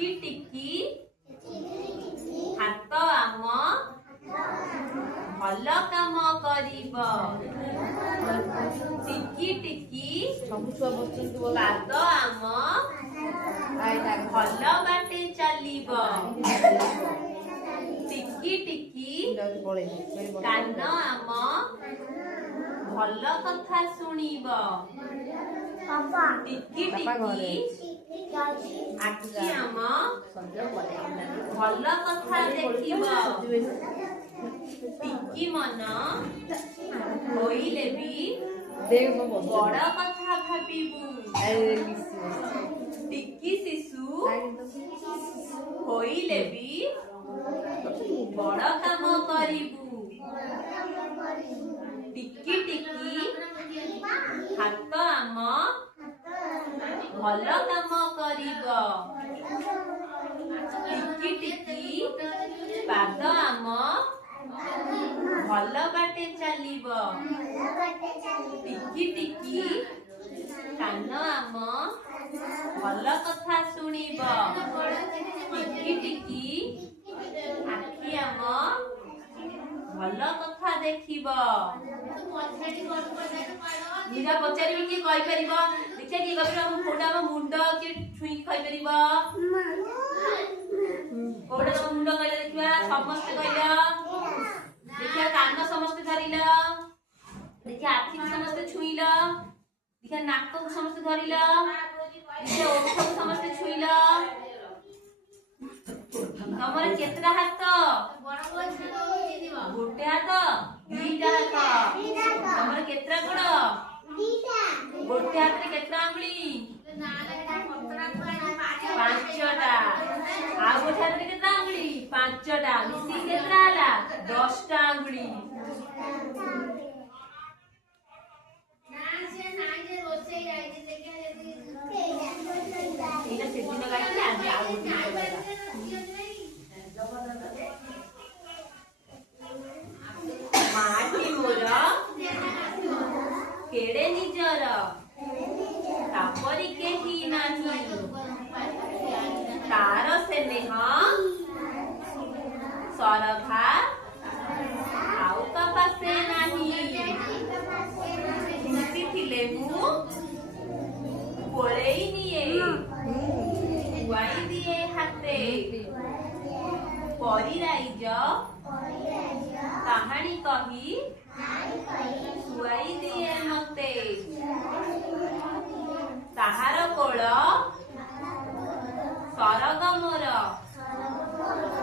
टिकी टिकी हाथ आम भल काम करिब टिकी टिकी पाद आम भल बाटे चलिब टिकी टिकी कान आम भल कथा शुणिब टिकी टिकी आखि आम भल कथा देखिब टिकी मन होइले भी बड़ कथा भाबिबु टिकी शिशु होइले भी बड़ काम करिबु टिकी टिकी हाथ आम भल काम करिब टिकी टिकी पाद आम भल बाटे चलिब टिकी टिकी कान आम भल कथा शुणिब टिकी टिकी आखि आम भल कथा देखिब निजा पचारि कि कहि परिबो देखिया कि कहिबो कोडा मुंड कि छुई कहि परिबो कोडा मुंड कहिला देखिबा समस्त कहिला देखिया कान समस्त धरिला देखिया आखि समस्त छुईला देखिया नाक समस्त धरिला देखिया ओठ समस्त छुईला तमर केतरा हाथ गोटे हाथ दीटा हाथ तमर केतरा गोड़ गोटे हाथ रे केतरा आंगुली पांचटा आ गोटे हाथ रे केतरा आंगुली पांचटा मिसी केतरा हला 10 टा आंगुली एटा सेदिन गाइले आज आ माटी मोर केड़े निजर तापरी केही नाही तार स्नेह सरभा आउ कपासे नाही खुशी थिले मु कोळेई निये खुआई दिए हाते परिराइज कहानी कही खुआई दिए मते ताहार कोल सरग मोर